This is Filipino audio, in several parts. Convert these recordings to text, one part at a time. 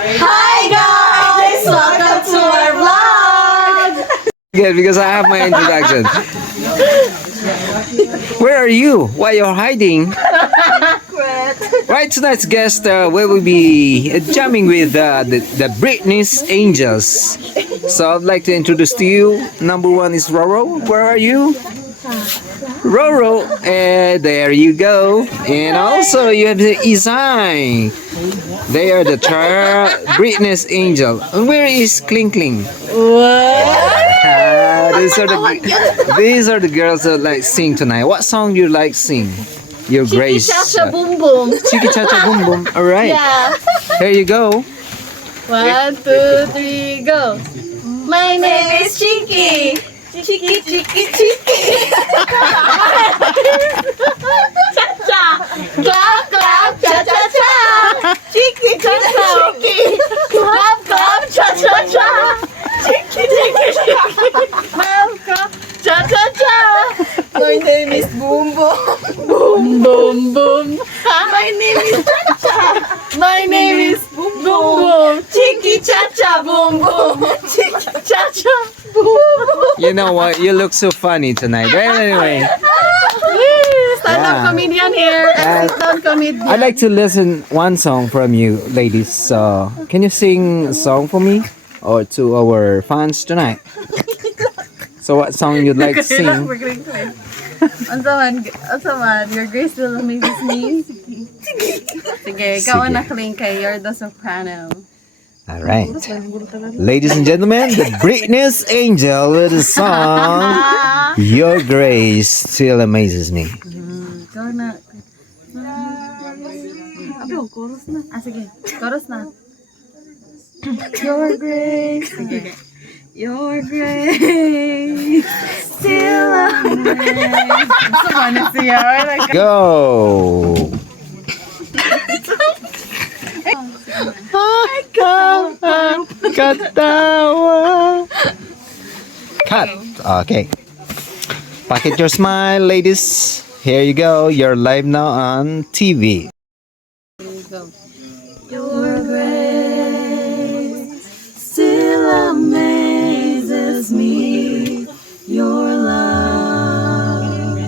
Hi guys! Welcome to our vlog! Good, because I have my introduction. Where are you? Why you're hiding? Right, tonight's guest will be jamming with the Britney's Angels. So I'd like to introduce to you. Number one is Roro. Where are you? Roro, there you go. And also you have the Isai. They are the Britney's Angel. And where is Kling Kling? These are the girls that like sing tonight. What song do you like sing? Your Grace. Cha-cha boom boom. Chiki Cha Cha Boom Boom. All right. Yeah. Here you go. 1, 2, 3, go. My name is Chiki. Chiki, Chiki, Chiki. Cha-cha. Clap, clap, cha-cha-cha. Chiki, cha-cha, Chiki. Clap, clap, cha-cha-cha. Chiki, Chiki, Chiki. Clap, clap, cha-cha-cha. My name is Boom Boom. Boom, boom, boom. My name is Cha-cha. My name is Boom Boom. Chiki, cha-cha, boom, boom. Chiki, cha-cha, boom, boom. You know what? You look so funny tonight. Well, anyway, Stand-up Yeah. comedian here. Sit-down comedian. I'd like to listen one song from you, ladies. So, can you sing a song for me or to our fans tonight? So, what song you'd like to sing? Unsa man, your grace will amazes me. Sige, ikaw ang Sige. nakaling kay you're the soprano. All right, ladies and gentlemen, the Britney's Angel with the song "Your Grace Still Amazes Me." Ikaw na. Abo, chorus na. Sige, chorus na. Your grace. Sige. Your grace still amazes. Gusto mo na siya? Go. Katawa. Cut. Okay. Pocket your smile, ladies. Here you go. You're live now on TV. Your grace still amazes me. Your love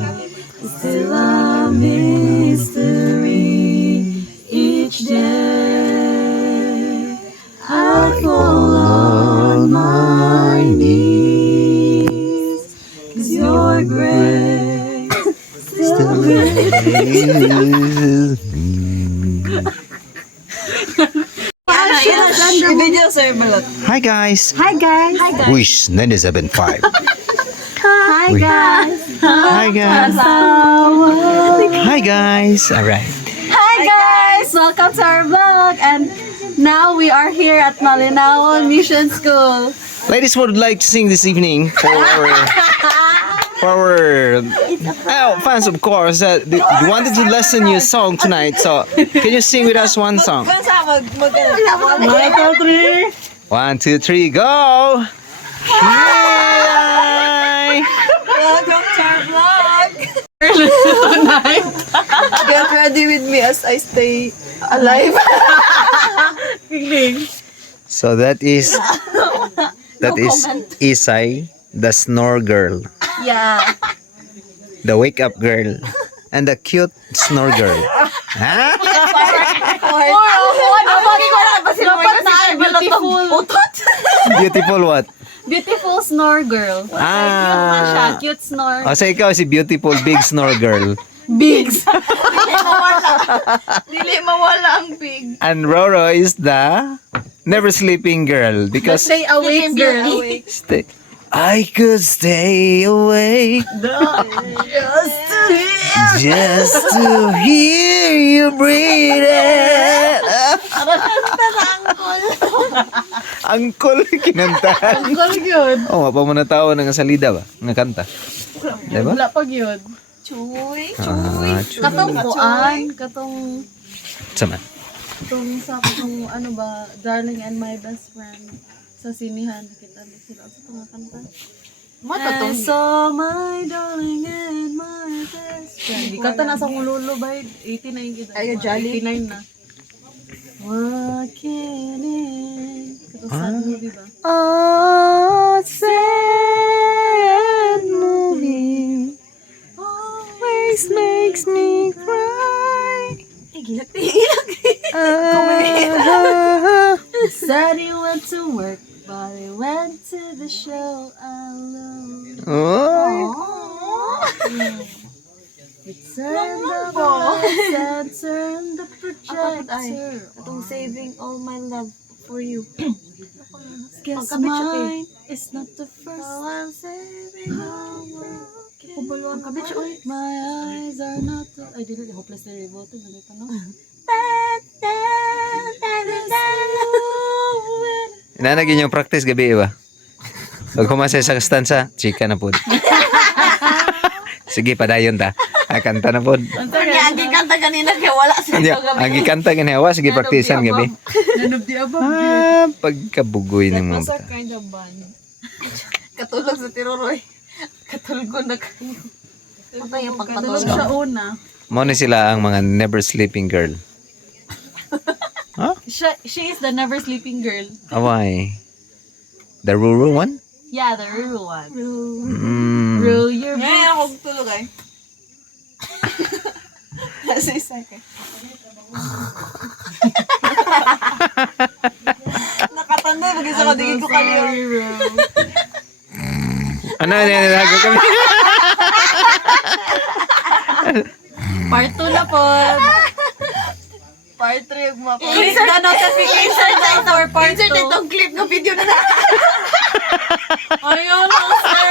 is still a mystery. Each day I fall on my knees, 'cause your grace still amazes Hi guys. Hi guys. Hi guys. Wish 97.5. Hi Uy. guys. Hi guys. Hi guys. All right. Hi guys. Welcome to our vlog, and now we are here at Malinao Mission School. Ladies would like to sing this evening for our fans, of course. They wanted to listen your song tonight, so can you sing with us one song? 1, 2, 3, go! Hi! Welcome to our vlog. Get ready with me as I stay alive. So that is Isai, the snore girl, Yeah. the wake up girl, and the cute snore girl. Huh? Beautiful what? Beautiful snore girl. Ah. Cute snore. O, so ikaw si beautiful big snore girl. Bigs. Dili mawala ang big. And Roro is the never sleeping girl because Stay awake, girl. stay, I could stay awake just to hear you breathing. Angkol kinantahan. Angkol yun. Oh, mapa mo natawa ng salida ba? Nga kanta. Diba? Wala pag yun. Chuy. Katong kuan, katong Sama. sa katong ano ba, Darling and My Best Friend sa sinihan kita sila sa mga kanta. And so my darling and my best friend. Di kanta na sa Lolo by 89 kita. Ay, Jolly. 89 na. What can it sad movie ba? Oh, sad movie always makes me cry. Said he went to work, but he went to the show alone. Oh. Turn the lights and turn the projector. Itong saving all my love for you. Guess Pagkabit siya, mine is not the first. I'm saving all my love. Pagkabit siya, oy. My eyes are not the... Ay, dili, hopelessly revolted. Ano ito, no? Inanagin yung practice gabi ba? Pag humasay sa stanza, chika na po. Sige, padayon ta. Kanta na po. Kaya ang kanta kanina kaya wala sa Ang gikanta ginawa, sige praktisan gabi. None of the above. Pagkabugoy ng mga What's our bata. kind of band? Katulog sa tiruroy. Katulog na kayo. Patay yung Katulog pagkatulog. siya una. Muna sila ang mga never sleeping girl. She is the never sleeping girl. Away. The Ruru one? Yeah, the real one. Mm. Rule your Ngayon book. ako tulog ay. Nasa isa ka. Nakatanda, mag-isa ka digit ko kaliyo. Ano kami? Part 2 na po. Part 3 yung mga Click the notification bell for part 2. Insert itong clip ng video na Ayun lang, sir.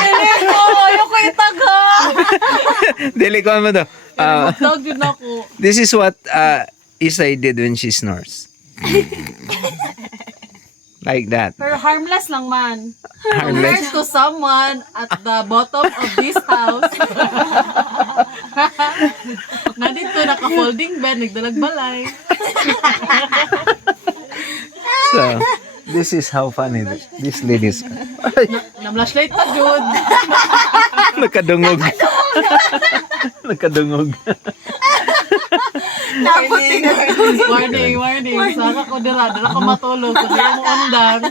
Nilin ko. Ayoko itaga. Dili ko mo to. Dog din ako. This is what Isay did when she snores. Like that. Pero harmless lang man. Harmless. Compared to someone at the bottom of this house. Na dito, naka-folding bed, nagdalag balay. So, this is how funny this lady is. Na-flashlight pa, Jude. Nakadungog. Nakadungog. Warning. Saka ko dala ko matulog. Kung di mo undang.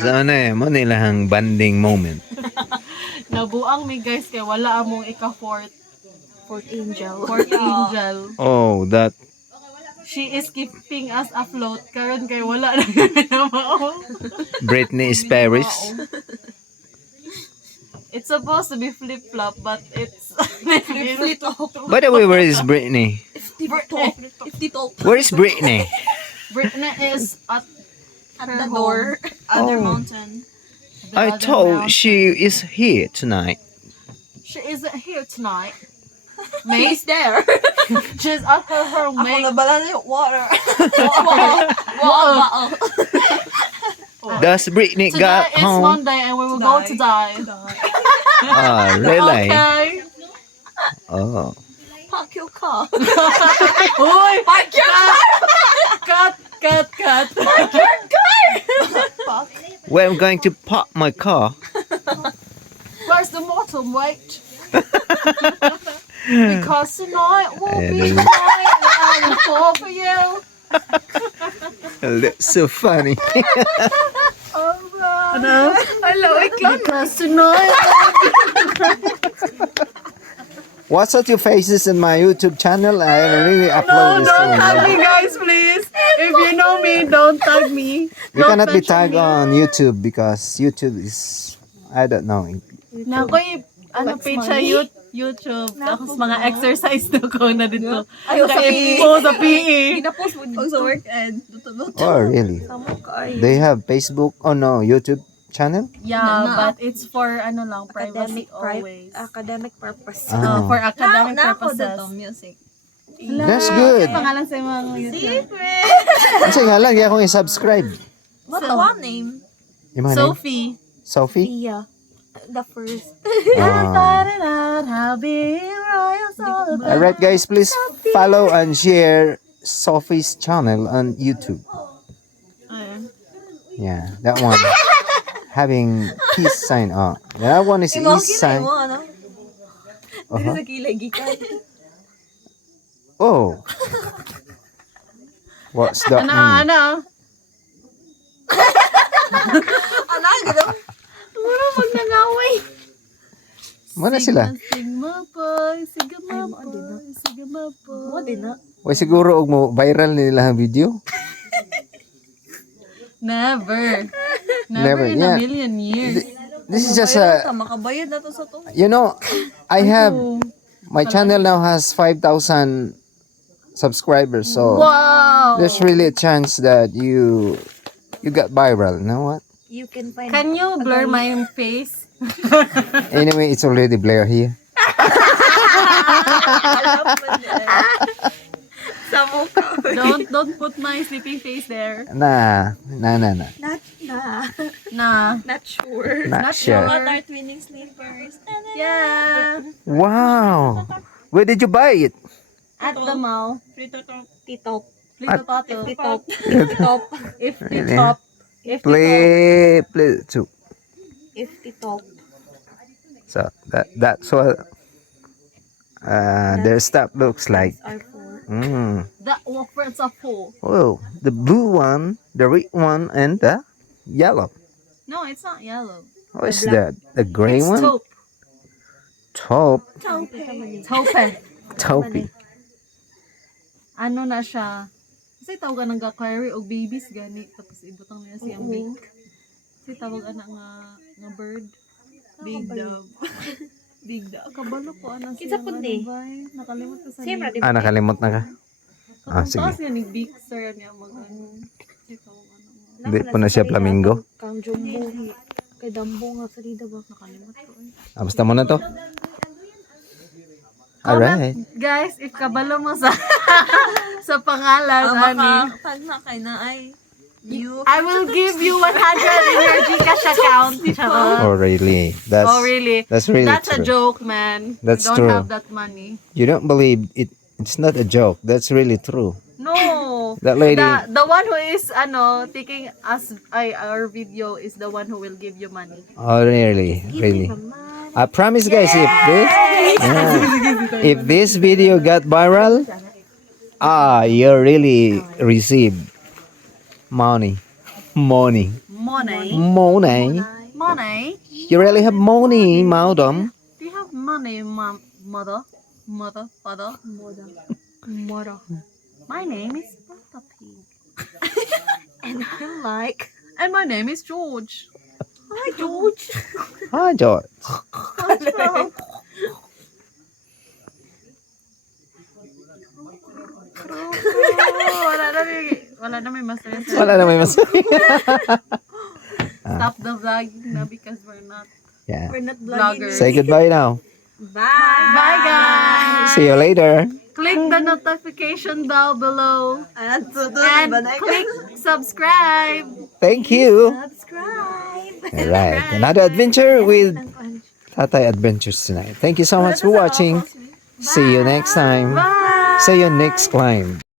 So ano mo nilang banding moment. Nabuang mi guys, kay wala among ika-fourth angel. angel. Oh, that. She is keeping us afloat. Karon kay wala na kami na mao. Britney Spears. It's supposed to be flip-flop, but it's... By the way, where is Britney? Where is Britney? Britney is at The door. Other mountain. I thought she is here tonight. She isn't here tonight. May? He's there. She's at her May. Ako nabala na yung water. Wow. Does Britney Today got is home? Monday and we will go to die. Ah, really? Okay. Oh. Park your car. Uy! Park your car. Cut. Park your car. Park. Where I'm going to park my car? Where's the bottom? Wait. Because tonight will be Ayan. mine and I will fall for you. That's so funny. Ano? Hello, iklan. Because tonight What's out your faces in my YouTube channel? I really upload this don't tag me soon. guys, please. If you know me, don't tag me. We Don't cannot be mention tagged me. on YouTube because YouTube is, I don't know. Nakoy, ano page sa YouTube. Tapos mga exercise na ko na dito. Ayaw sa PE. Sa PE. Pinapost mo dito. Pag sa work and duto-duto. Oh, really? They have Facebook, oh no, YouTube channel? Yeah, but it's for ano lang, privacy always. Academic purpose. Ah. For academic Na ako purposes. dito, music. That's good. Pangalan sa mga YouTube. Kasi nga lang, akong i-subscribe. What the one name? Yung mga name? Sophie. Sophie? Pia. The first. Alright guys, please follow and share Sophie's channel on YouTube. Yeah, that one. Having peace sign on. That one is east sign. mo, ano? Uh-huh. Sa kilay, gikan. Oh. What's that mean? Ano? Ano, gano'n? Wala magnangaway. Muna sila. Sigma boy, sigma boy, sigma boy. Mo din na. Way siguro og mo viral nila ang video. Never. Never, Never in yeah. a million years. This is just Bayad a, ta, makabayad na to sa to. you know, I have, Oh. my channel now has 5,000 subscribers. So Wow. there's really a chance that you got viral. You know what? You can find Can you blur my face? Anyway, it's already Blair here. sa mukha. Don't put my sleeping face there. Nah. Not na. Nah. Not sure. Not Not sure. sure. Our twinning sleepers. Yeah. Wow. Where did you buy it? At the mall. Titop. Little Tato. Titop. Titop. If the top. If the top. Play two. If titop. So that's what their stuff looks like. Are for. The offers are full. Oh, the blue one, the red one, and the yellow. No, it's not yellow. What is that? The gray It's one? taupe. Taupe. Taupe. Taupe. Ano na siya? Kasi tawag ng ga-carry og babies gani tapos ibutang nila siyang beak. Kasi tawag nga bird. Big dove. Big dove. Kabalo ko ana siya. Kinsa pud ni? Nakalimot ko sa Same ra di Ah, nakalimot na ka? Ah, Sige. sige. Tapos yan, big sir niya mag-ano. Kasi tawag ano. Hindi po na siya flamingo. Kang jumbo. Kay dambo nga sa lida ba? Nakalimot ko. Ah, basta mo na to. Alright. Guys, if kabalo mo sa sa pangalan, ani, Pag na kay na ay you. I will give you 100 in your Gcash account. Charot. Oh, really? Oh, really? That's really That's a true. joke, man. That's Don't true. have that money. You don't believe it? It's not a joke. That's really true. No. That lady. The one who is taking us our video is the one who will give you money. Oh, really? Really? I promise, guys, if this video got viral, you really receive money. Money. Money. Money. You really have money, madam. Do you have money, mother? Mother? Father? Moro. My name is Peppa Pig. And I like. And my name is George. Hi, George. Hi, George. Wala na may masaya. Wala na may masabi. Stop the vlogging na because we're not Yeah. We're not vloggers. Say goodbye now. Bye. Bye, guys. See you later. Click the notification bell below And and click subscribe. Thank you. subscribe. All right. Another adventure with Tatay Adventures tonight. Thank you so much for watching. See you next time. Bye. See you next climb.